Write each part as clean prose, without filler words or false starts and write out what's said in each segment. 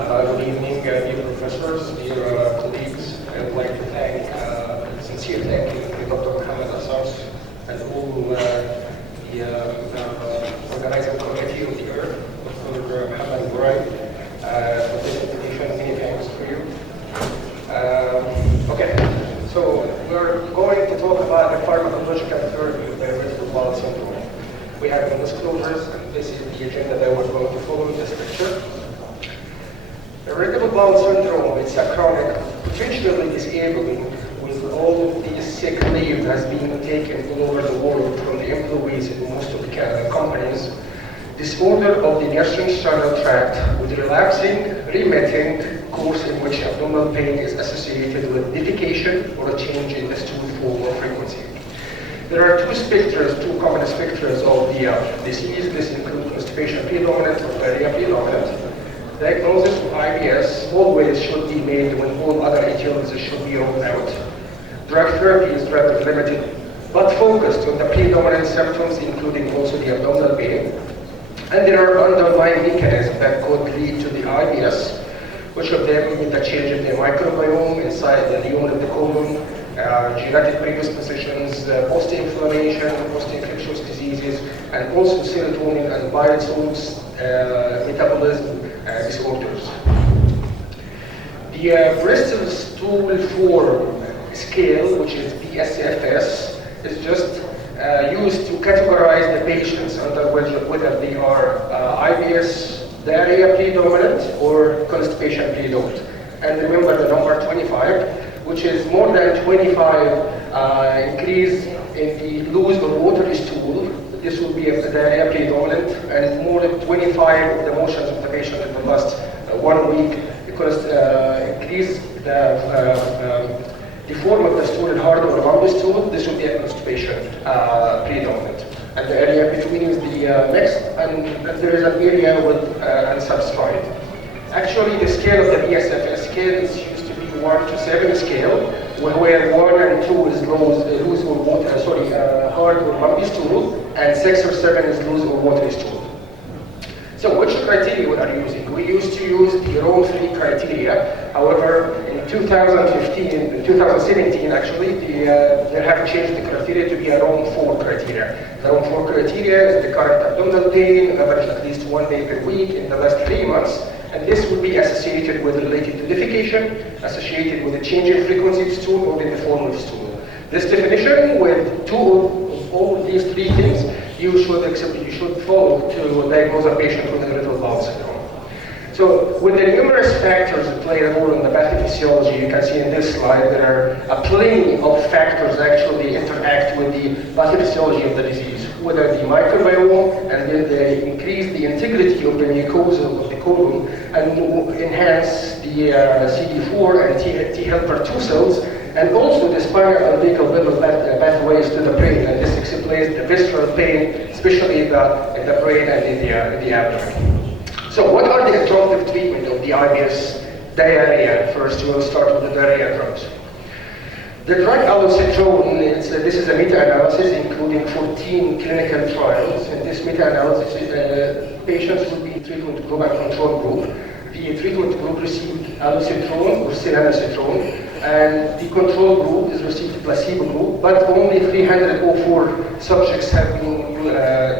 Good evening, dear professors, dear colleagues. I would like to thank, sincere thank you to Dr. Mohammed Assas and all the organizing committee of the Earth, Dr. Mohammed Behiry, for this invitation. Many thanks to you. Okay, so we're going to talk about the pharmacological therapy of the irritable bowel syndrome. We have the disclosures, and this is the agenda that we're going to follow in this lecture. Irritable bowel syndrome is a chronic, potentially disabling, with all of these sick leave has been taken all over the world from the employees in most of the companies. Disorder of the gastrointestinal tract with relapsing, remitting course in which abdominal pain is associated with defecation or a change in the stool form or frequency. There are two common specters of the disease. This includes constipation predominant or diarrhea predominant. Diagnosis of IBS always should be made when all other etiologies should be ruled out. Drug therapy is rather limited, but focused on the predominant symptoms, including also the abdominal pain. And there are underlying mechanisms that could lead to the IBS, which of them is the change in the microbiome inside the lumen of the colon, genetic predispositions, post-inflammation, post-infectious diseases, and also serotonin and bile salts metabolism disorders. The Bristol Stool Form Scale, which is BSFS, is just used to categorize the patients under whether they are IBS, diarrhea predominant, or constipation predominant. And remember the number 25, which is more than 25 increase in the loose or watery stool. This will be a diarrhea predominant, and more than 25 of the motions of the patient in the last 1 week, because increase the form of the stool in hard or lumpy stool. This will be a constipation predominant. And the area between is the mixed, and there is an area with unsubscribed. Actually, the scale of the BSFS scale is used to be 1 to 7 scale, where 1 and 2 is loose or water, hard or lumpy stool, and 6 or 7 is loose or watery stool. So which criteria we are using? We used to use the Rome-3 criteria. However, in 2017 actually, they have changed the criteria to be a Rome-4 criteria. The Rome-4 criteria is the current abdominal pain, average at least 1 day per week in the last 3 months. And this will be associated with related to defecation, associated with a change in frequency of stool or in the form of stool. This definition, with 2 of all these 3 things, you should follow to diagnose a patient with irritable bowel syndrome. So with the numerous factors that play a role in the pathophysiology, you can see in this slide there are plenty of factors that actually interact with the pathophysiology of the disease, whether the microbiome, and then they increase the integrity of the mucosa of the colon and enhance the CD4 and T helper 2 cells, and also the spinal and vagal pathways to the brain, and this explains the visceral pain, especially in the brain and in the abdomen. So what are the adjunctive treatment of the IBS diarrhea? First, we will start with the diarrhea drugs. The drug allocetrone, this is a meta-analysis including 14 clinical trials. In this meta-analysis, patients will be treated with group and control group. The treatment group received allocetrone or silanocetrone, and the control group is received placebo group, but only 304 subjects have been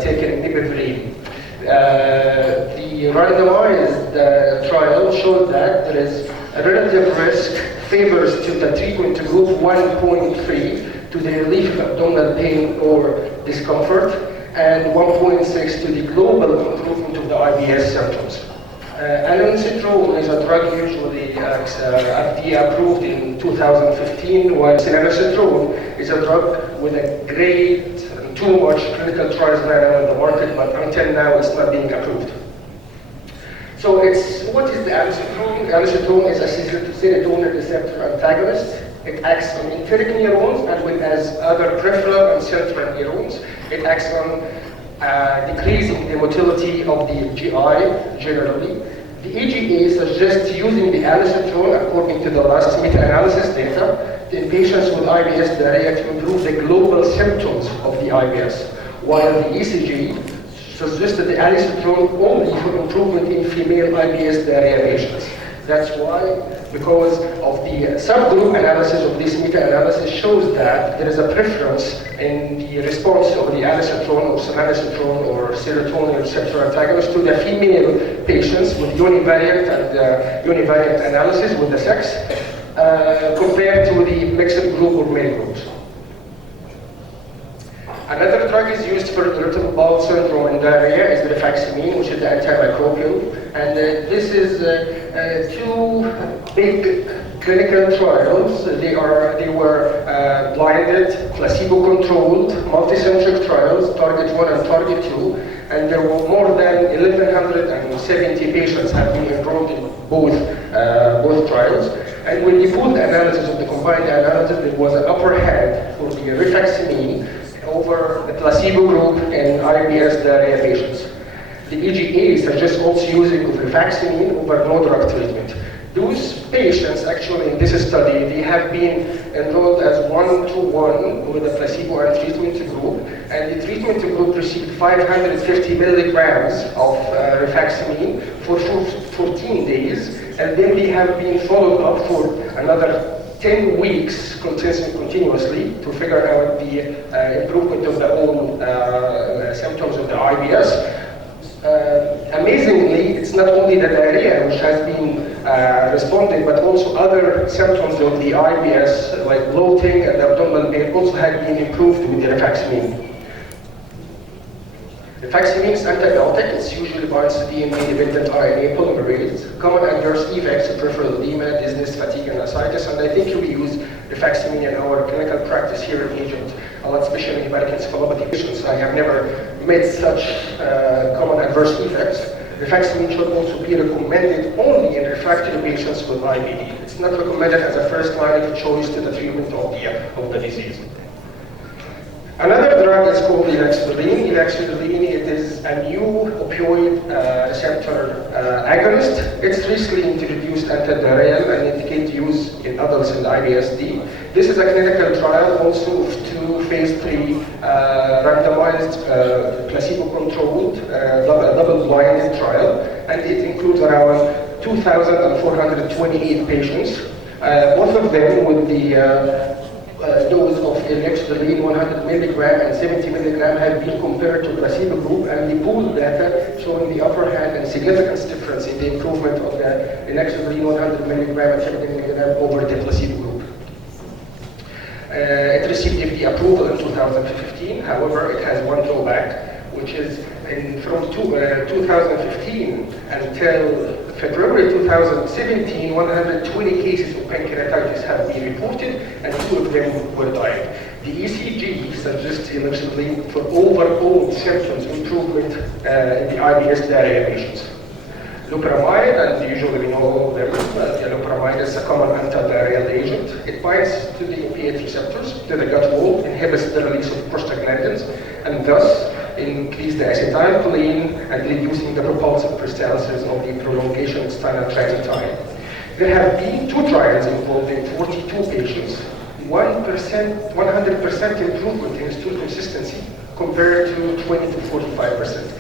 taken nipivirine. The randomized trial showed that there is a relative risk favors to the treatment group 1.3 to the relief of abdominal pain or discomfort, and 1.6 to the global improvement of the IBS symptoms. Allocetrone is a drug usually FDA approved in 2015, while silanocetrone is a drug with a great too much clinical trials right now in the market, but until now it's not being approved. So what is the allocetrone? Allocetrone is a serotonin receptor antagonist. It acts on enteric neurons as other peripheral and central neurons. It acts on decreasing the motility of the GI generally. The EGA suggests using the allocetrone, according to the last meta-analysis data, in patients with IBS diarrhea to improve the global symptoms of the IBS, while the ECG suggested the alisoprazole only for improvement in female IBS diarrhea patients. That's why, because of the subgroup analysis of this meta-analysis shows that there is a preference in the response of the alisoprazole or samanisoprone or serotonin receptor antagonist to the female patients with univariate and univariate analysis with the sex compared to the mixed group or male groups. Another drug is used for irritable bowel syndrome and diarrhea is the rifaximin, which is the antimicrobial. And this is two big clinical trials. They were blinded, placebo-controlled, multicentric trials, Target 1 and Target 2. And there were more than 1,170 patients have been enrolled in both trials. And when you put the analysis of the combined analysis, there was an upper hand for the rifaximin over the placebo group in IBS diarrhea patients. The EGA suggests also using of rifaximin over no drug treatment. Those patients, actually, in this study, they have been enrolled as 1-to-1 with the placebo and treatment group, and the treatment group received 550 milligrams of rifaximin for 14 days, and then they have been followed up for another 10 weeks continuously to figure out the improvement of the own symptoms of the IBS. Amazingly, it's not only the diarrhea which has been responding, but also other symptoms of the IBS, like bloating and abdominal pain, also have been improved with the rifaximin. Rifaximin is antibiotic. It's usually binds to DNA-dependent RNA polymerase. Common adverse effects: peripheral edema, dizziness, fatigue, and ascites. And I think we use rifaximin in our clinical practice here in Egypt a lot, especially in hepatic encephalopathy patients. I have never met such common adverse effects. Rifaximin should also be recommended only in refractory patients with IBD. It's not recommended as a first line of choice to the treatment of the disease. Another drug is called elaxidilene. Elaxidilene, it is a new opioid receptor agonist. It's recently introduced antidiarrheal and indicated use in adults in IBSD. This is a clinical trial also of two phase 3 randomized placebo-controlled double-blinded trial, and it includes around 2,428 patients. Both of them with the dose of elaxidilene 100 milligram and 70 milligram have been compared to placebo group, and the pooled data showing the upper hand and significant difference in the improvement of the elaxidilene 100 milligram and 70 milligram over the placebo group. It received FDA approval in 2015. However, it has one drawback, which is from 2015 until February 2017, 120 cases of pancreatitis have been reported, and 2 of them were died. The ECG suggests elaxidilene for overall symptoms improvement in the IBS diarrhea patients. Loperamide, and usually we know all of them, loperamide is a common antidiarrheal agent. It binds to the opiate receptors, to the gut wall, inhibits the release of prostaglandins, and thus increase the acetylcholine and reducing the propulsive peristalsis of the prolongation of spinal transit time. There have been 2 trials involving 42 patients, 100% improvement in stool consistency compared to 20 to 45%.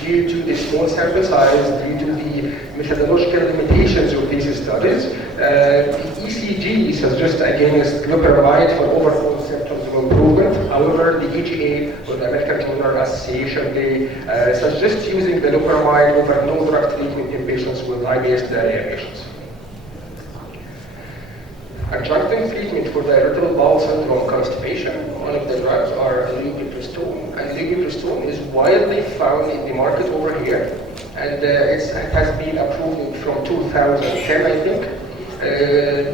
Due to the small sample size, due to the methodological limitations of these studies, the ECG suggests against loperamide for overall symptoms of improvement. However, the EGA, or the American Journal Association, they suggest using the loperamide over no drug treatment in patients with IBS diarrhea patients. Adjunctive treatment for the irritable bowel syndrome constipation, one of the drugs are lubiprostone, and lubiprostone is widely found in the market over here, and it has been approved from 2010, I think.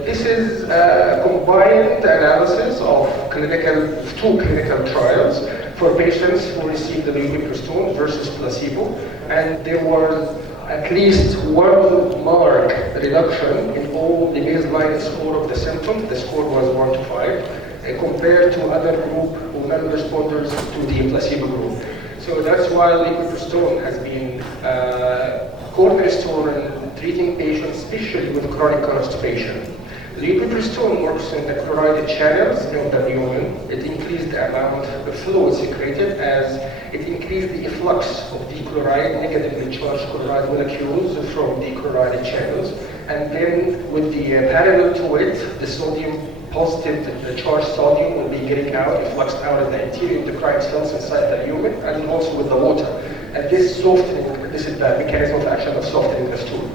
This is a combined analysis of 2 clinical trials for patients who received the lubiprostone versus placebo, and there was at least 1 mark reduction in all the baseline score of the symptom. The score was 1 to 5, compared to other group who non-responders to the placebo group. So that's why lubiprostone has been cornerstone in treating patients, especially with chronic constipation. Levodopa works in the chloride channels of the lumen. It increased the amount of fluid secreted as it increased the efflux of the chloride, negatively charged chloride molecules from the chloride channels. And then with the parallel to it, the sodium positive, the charged sodium will be getting out, effluxed out of the interior endocrine cells inside the lumen, and also with the water. And this softening, this is the mechanism of action of softening the stool.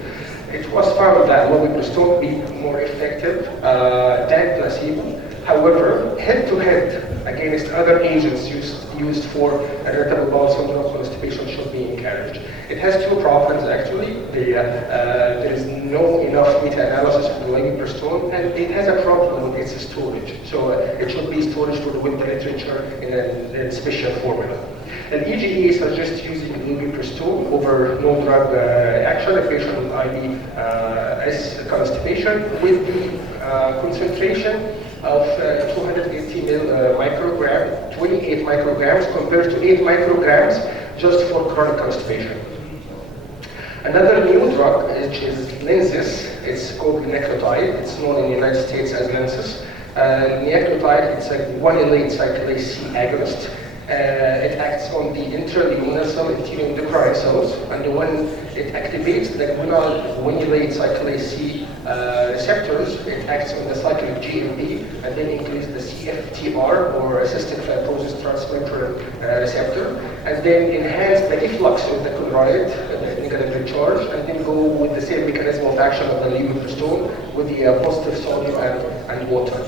It was found that levodopa be more effective than placebo. However, head-to-head against other agents used for irritable bowel syndrome constipation should be encouraged. It has two problems actually. There is no enough meta-analysis for the levodopa, and it has a problem with its storage. So it should be stored with the literature in a special formula. And EGE suggests using levodopa over no drug action in patient with IBS constipation with the concentration of 280 microgram, 28 micrograms compared to 8 micrograms just for chronic constipation. Another new drug, which is Linzess, it's called linaclotide. It's known in the United States as Linzess. Linaclotide, it's a guanylate cyclase C agonist. It acts on the intraluminal cell, interior endocrine cells, and when it activates the guanylate cyclase C receptors, it acts on the cyclic GMP, and then increases the CFTR, or cystic fibrosis transferrin receptor, and then enhance the efflux of the chloride, the negatively charged, and then go with the same mechanism of action of the levodopa with the positive sodium and water.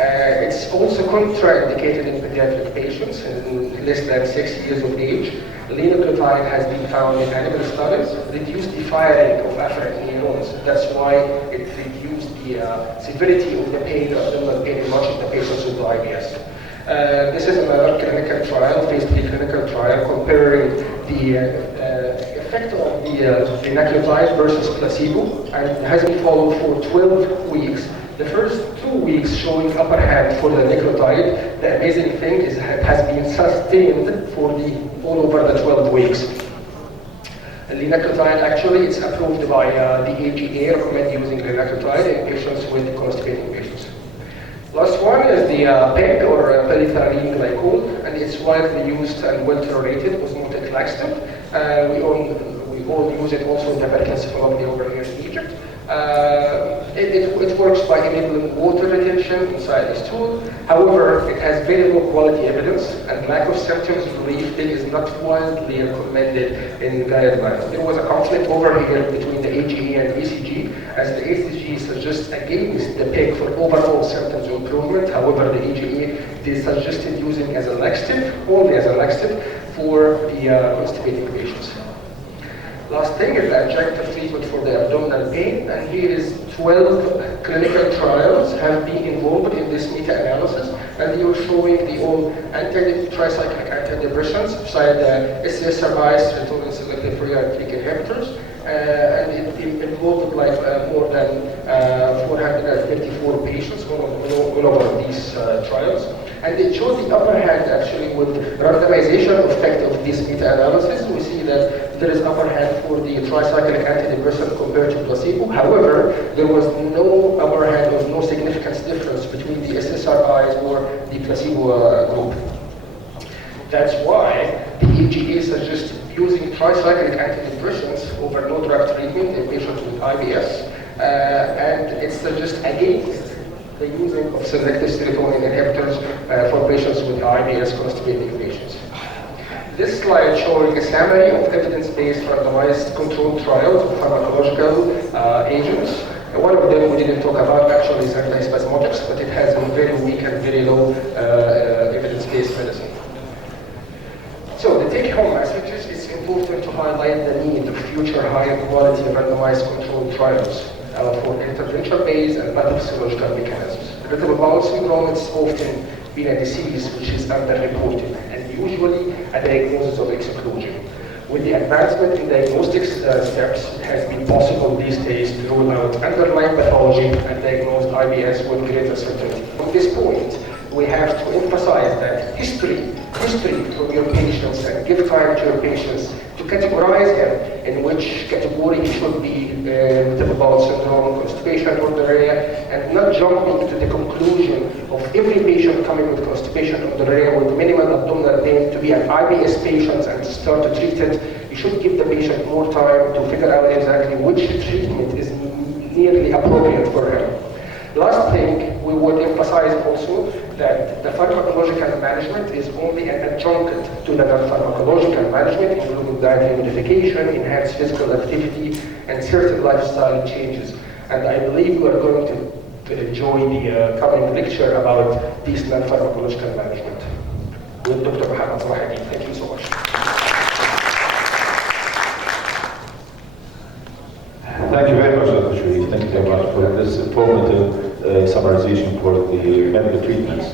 It's also contraindicated in pediatric patients in less than 6 years of age. Linaclotide has been found in animal studies, reduced the firing of afferent neurons. That's why it reduced the severity of the pain, the abdominal pain in much of the patients with IBS. This is another clinical trial, phase 3 clinical trial, comparing the effect of the linaclotide versus placebo, and has been followed for 12 weeks. The first 2 weeks showing upper hand for the linaclotide. The amazing thing is it has been sustained for all over the 12 weeks. Linaclotide actually it's approved by the AGA, recommend using linaclotide in patients with constipating patients. Last one is the PEG or polyethylene glycol, and it's widely used and well tolerated osmotic laxative. We all use it also in American encephalopathy over here in Egypt. It works by enabling water retention inside the stool. However, it has very low quality evidence, and lack of symptoms relief is not widely recommended in guidelines. There was a conflict over here between the AGE and ECG, as the ECG suggests against the PEG for overall symptoms improvement. However, the AGE they suggested using as a laxative, only as a laxative, for the constipating patients. Last thing is the adjunctive treatment for the abdominal pain, and here is 12 clinical trials have been involved in this meta-analysis, and they are showing the all tricyclic antidepressants beside the SSRIs, serotonin selective reuptake inhibitors, and it involved like more than 454 patients all over these trials. And it showed the upper hand actually with randomization effect of this meta-analysis. We see that there is upper hand for the tricyclic antidepressant compared to placebo. However, there was no upper hand of no significant difference between the SSRIs or the placebo group. That's why the AGA suggests using tricyclic antidepressants over no drug treatment in patients with IBS, and it suggests against the using of selective serotonin inhibitors for patients with IBS constipating patients. This slide showing a summary of evidence-based randomized controlled trials of pharmacological agents. One of them we didn't talk about actually is antispasmodics, but it has a very weak and very low evidence-based medicine. So the take-home message is it's important to highlight the need of future higher quality randomized controlled trials for intervention-based and pathophysiological mechanisms. Irritable bowel syndrome is often been a disease which is underreported and usually a diagnosis of exclusion. With the advancement in diagnostic steps, it has been possible these days to rule out underlying pathology and diagnose IBS with greater certainty. From this point, we have to emphasize that history from your patients and give time to your patients to categorize him in which category he should be, irritable bowel syndrome, constipation, urticaria, and not jumping to the conclusion of every patient coming with constipation, urticaria, with minimal abdominal pain to be an IBS patient and start to treat it. You should give the patient more time to figure out exactly which treatment is nearly appropriate for him. Last thing, we would emphasize also that the pharmacological management is only an adjunct to the non-pharmacological management, including dietary modification, enhanced physical activity, and certain lifestyle changes. And I believe we are going to enjoy the coming lecture about this non-pharmacological management with Dr. Mohammed Salah. Thank you so much. Thank you very much, Dr. Sherif. Thank you very much for this informative summarization for the medical treatments.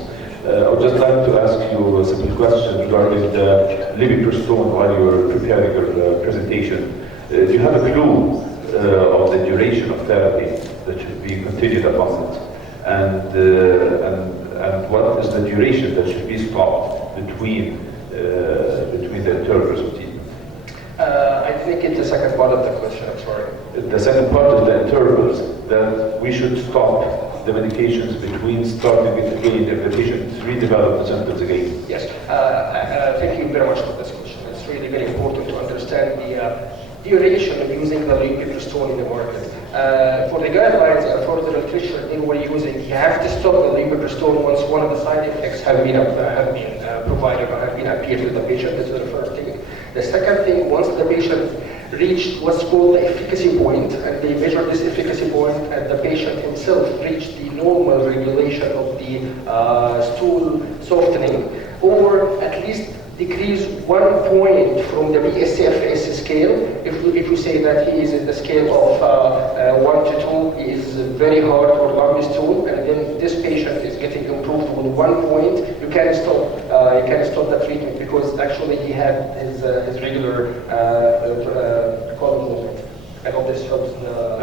I would just like to ask you a simple question regarding the levetiracetam while you were preparing your presentation. Do you have a clue of the duration of therapy that should be continued upon it? And what is the duration that should be stopped between the intervals of treatment? I didn't get the second part of the question, I'm sorry. The second part is the intervals that we should stop the medications between starting it again if the patient redevelops the symptoms again. Yes, thank you very much for this question. It's really very important to understand the duration of using the levetiracetam in the market. For the guidelines and for the literature they were using, you have to stop the levetiracetam once one of the side effects have been provided or have been appeared to the patient. This is the first thing. The second thing, once the patient reached what's called the efficacy point, and they measure this efficacy point, and the patient himself reached the normal regulation of the stool softening, or at least decrease 1 point from the BSFS scale. If you say that he is in the scale of 1 to 2, he is very hard or long stool, and then this patient is getting improved with 1 point, you can stop the treatment because actually he had his regular column movement. I hope this helps.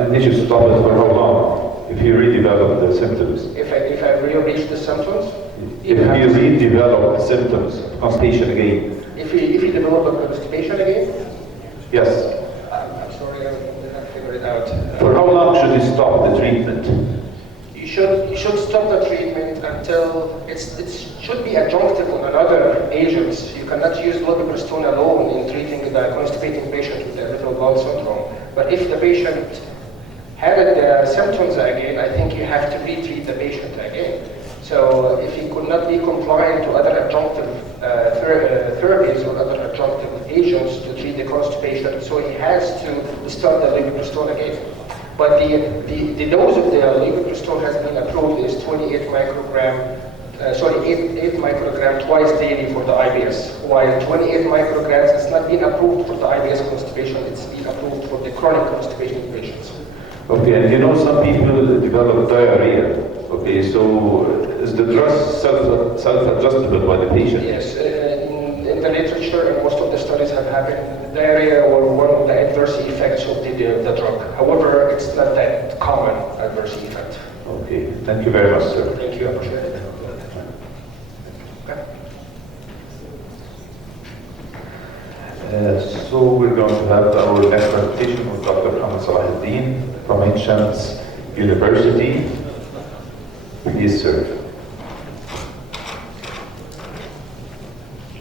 And you should stop it for how long? If you redevelop the symptoms? If I reach the symptoms? If you redevelop the symptoms of constipation again? If you develop a constipation again? Yes. I'm sorry, I did not figure it out. For how long should you stop the treatment? You should stop the treatment until it should be adjunctive on another agents. You cannot use levetiracetam alone in treating the constipating patient with irritable bowel syndrome. But if the patient had the symptoms again, I think you have to retreat the patient again. So if he could not be compliant to other adjunctive therapies or other adjunctive agents to treat the constipation, so he has to start the levetiracetam again. But the dose of the levetiracetam has been approved is 28 microgram, 8 microgram twice daily for the IBS, while 28 micrograms has not been approved for the IBS constipation, it's been approved for the chronic constipation patients. Okay, and you know some people develop diarrhea. Okay, so is the drug self-adjustable by the patient? Yes, in the literature and most of the studies have happened, diarrhea or one of the adverse effects of the drug. However, it's not that common adverse effect. Okay, thank you very much, sir. Thank you, I appreciate it. So we're going to have our next presentation with Dr. Mohammed Salah from Ain Shams University. Please, sir.